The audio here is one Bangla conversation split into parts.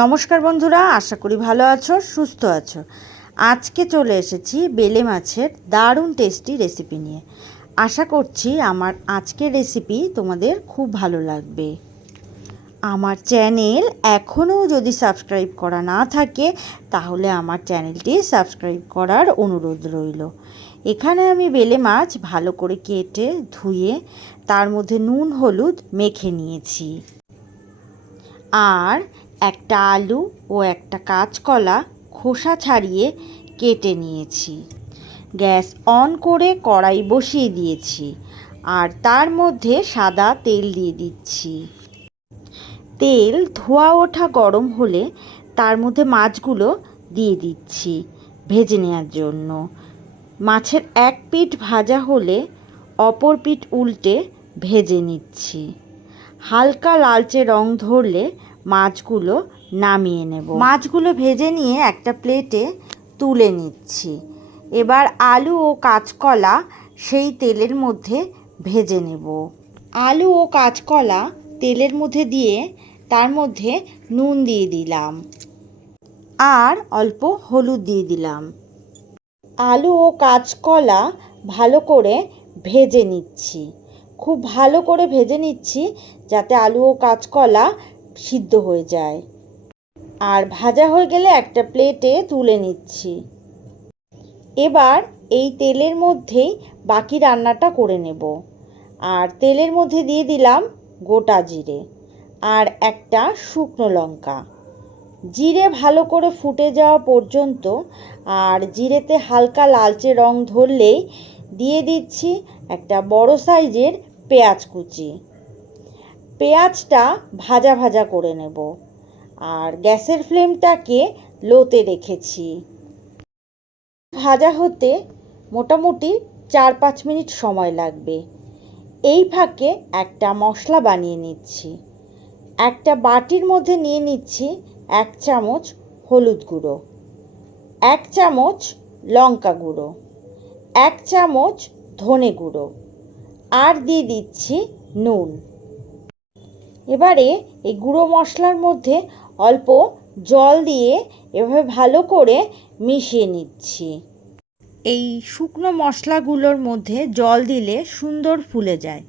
নমস্কার বন্ধুরা, আশা করি ভালো আছো, সুস্থ আছো। আজকে চলে এসেছি বেলে মাছের দারুণ টেস্টি রেসিপি নিয়ে। আশা করছি আমার আজকের রেসিপি তোমাদের খুব ভালো লাগবে। আমার চ্যানেল এখনও যদি সাবস্ক্রাইব করা না থাকে, তাহলে আমার চ্যানেলটি সাবস্ক্রাইব করার অনুরোধ রইল। এখানে আমি বেলে মাছ ভালো করে কেটে ধুয়ে, তার মধ্যে নুন, হলুদ মেখে নিয়েছি। আর একটা আলু ও একটা কাঁচকলা খোসা ছাড়িয়ে কেটে নিয়েছি। গ্যাস অন করে কড়াই বসিয়ে দিয়েছি আর তার মধ্যে সাদা তেল দিয়ে দিচ্ছি। তেল ধোয়া ওঠা গরম হলে তার মধ্যে মাছগুলো দিয়ে দিচ্ছি ভেজে নেওয়ার জন্য। মাছের এক পিঠ ভাজা হলে অপর পিঠ উল্টে ভেজে নিচ্ছি। হালকা লালচে রং ধরলে মাছগুলো নামিয়ে নেব। মাছগুলো ভেজে নিয়ে একটা প্লেটে তুলে নিচ্ছি। এবার আলু ও কাঁচকলা সেই তেলের মধ্যে ভেজে নেব। আলু ও কাঁচকলা তেলের মধ্যে দিয়ে তার মধ্যে নুন দিয়ে দিলাম। আর অল্প হলুদ দিয়ে দিলাম। আলু ও কাঁচকলা ভালো করে ভেজে নিচ্ছি। খুব ভালো করে ভেজে নিচ্ছি যাতে আলু ও কাঁচকলা সিদ্ধ হয়ে যায়। আর ভাজা হয়ে গেলে একটা প্লেটে তুলে নিচ্ছি। এবার এই তেলের মধ্যেই বাকি রান্নাটা করে নেব। আর তেলের মধ্যে দিয়ে দিলাম গোটা জিরে আর একটা শুকনো লঙ্কা। জিরে ভালো করে ফুটে যাওয়া পর্যন্ত আর জিরেতে হালকা লালচে রং ধরলেই দিয়ে দিচ্ছি একটা বড় সাইজের পেঁয়াজ কুচি। পেঁয়াজটা ভাজা ভাজা করে নেব। আর গ্যাসের ফ্লেমটাকে লোতে রেখেছি। ভাজা হতে মোটামুটি চার পাঁচ মিনিট সময় লাগবে। এই ফাঁকে একটা মশলা বানিয়ে নিচ্ছি। একটা বাটির মধ্যে নিয়ে নিচ্ছি এক চামচ হলুদ গুঁড়ো, এক চামচ লঙ্কা গুঁড়ো, এক চামচ ধনে গুঁড়ো, আর দিয়ে দিচ্ছি নুন। এবারে এই গুঁড়ো মশলার মধ্যে অল্প জল দিয়ে এভাবে ভালো করে মিশিয়ে নিচ্ছি। এই শুকনো মশলাগুলোর মধ্যে জল দিলে সুন্দর ফুলে যায়।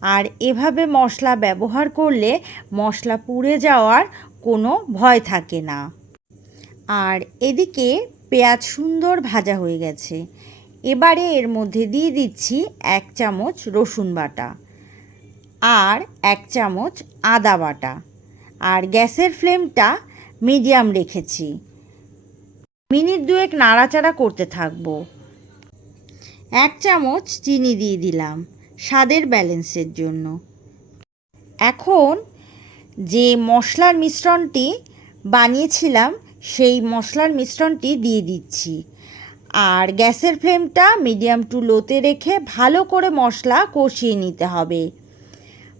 আর এভাবে মশলা ব্যবহার করলে মশলা পুড়ে যাওয়ার কোনো ভয় থাকে না। আর এদিকে পেঁয়াজ সুন্দর ভাজা হয়ে গেছে। এবারে এর মধ্যে দিয়ে দিচ্ছি এক চামচ রসুন বাটা। আর এক চামচ আদা বাটা। আর গ্যাসের ফ্লেমটা মিডিয়াম রেখেছি। মিনিট দুয়েক নাড়াচাড়া করতে থাকব। এক চামচ চিনি দিয়ে দিলাম স্বাদের ব্যালেন্সের জন্য। এখন যে মশলার মিশ্রণটি বানিয়েছিলাম, সেই মশলার মিশ্রণটি দিয়ে দিচ্ছি। আর গ্যাসের ফ্লেমটা মিডিয়াম টু লোতে রেখে ভালো করে মশলা কষিয়ে নিতে হবে।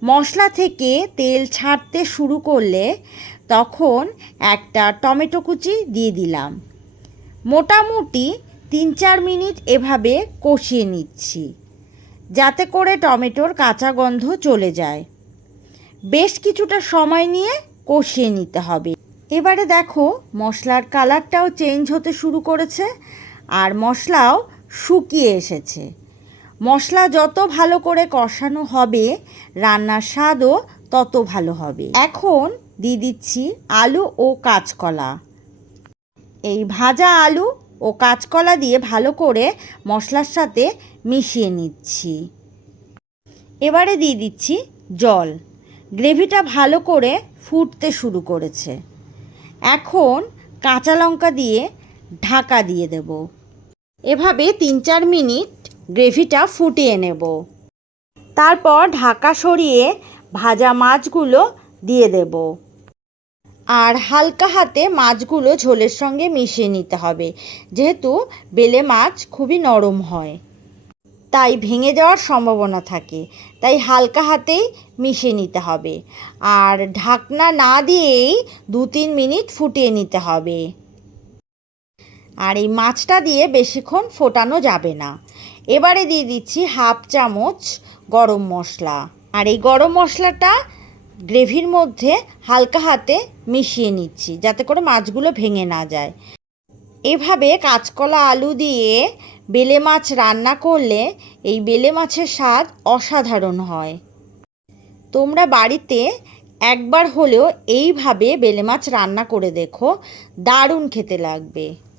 মশলা থেকে তেল ছাড়তে শুরু করলে তখন একটা টমেটো কুচি দিয়ে দিলাম। মোটামুটি তিন চার মিনিট এভাবে কষিয়ে নিচ্ছি, যাতে করে টমেটোর কাঁচা গন্ধ চলে যায়। বেশ কিছুটা সময় নিয়ে কষিয়ে নিতে হবে। এবারে দেখো মশলার কালারটাও চেঞ্জ হতে শুরু করেছে আর মশলাও শুকিয়ে এসেছে। মশলা যত ভালো করে কষানো হবে, রান্নার স্বাদও তত ভালো হবে। এখন দিয়ে দিচ্ছি আলু ও কাঁচকলা। এই ভাজা আলু ও কাঁচকলা দিয়ে ভালো করে মশলার সাথে মিশিয়ে নিচ্ছি। এবারে দিয়ে দিচ্ছি জল। গ্রেভিটা ভালো করে ফুটতে শুরু করেছে। এখন কাঁচা লঙ্কা দিয়ে ঢাকা দিয়ে দেব। এভাবে তিন চার মিনিট গ্রেভিটা ফুটিয়ে নেব। তারপর ঢাকা সরিয়ে ভাজা মাছগুলো দিয়ে দেব। আর হালকা হাতে মাছগুলো ঝোলের সঙ্গে মিশিয়ে নিতে হবে, যেহেতু বেলে মাছ খুবই নরম হয়। তাই ভেঙে যাওয়ার সম্ভাবনা থাকে, তাই হালকা হাতেই মিশিয়ে নিতে হবে। আর ঢাকনা না দিয়েই দু তিন মিনিট ফুটিয়ে নিতে হবে। আর এই মাছটা দিয়ে বেশিক্ষণ ফোটানো যাবে না। এবারে দিয়ে দিচ্ছি হাফ চামচ গরম মশলা। আর এই গরম মশলাটা গ্রেভির মধ্যে হালকা হাতে মিশিয়ে নিচ্ছি, যাতে করে মাছগুলো ভেঙে না যায়। এভাবে কাঁচকলা, আলু দিয়ে বেলে মাছ রান্না করলে এই বেলে মাছের স্বাদ অসাধারণ হয়। তোমরা বাড়িতে একবার হলেও এইভাবে বেলে মাছ রান্না করে দেখো, দারুণ খেতে লাগবে।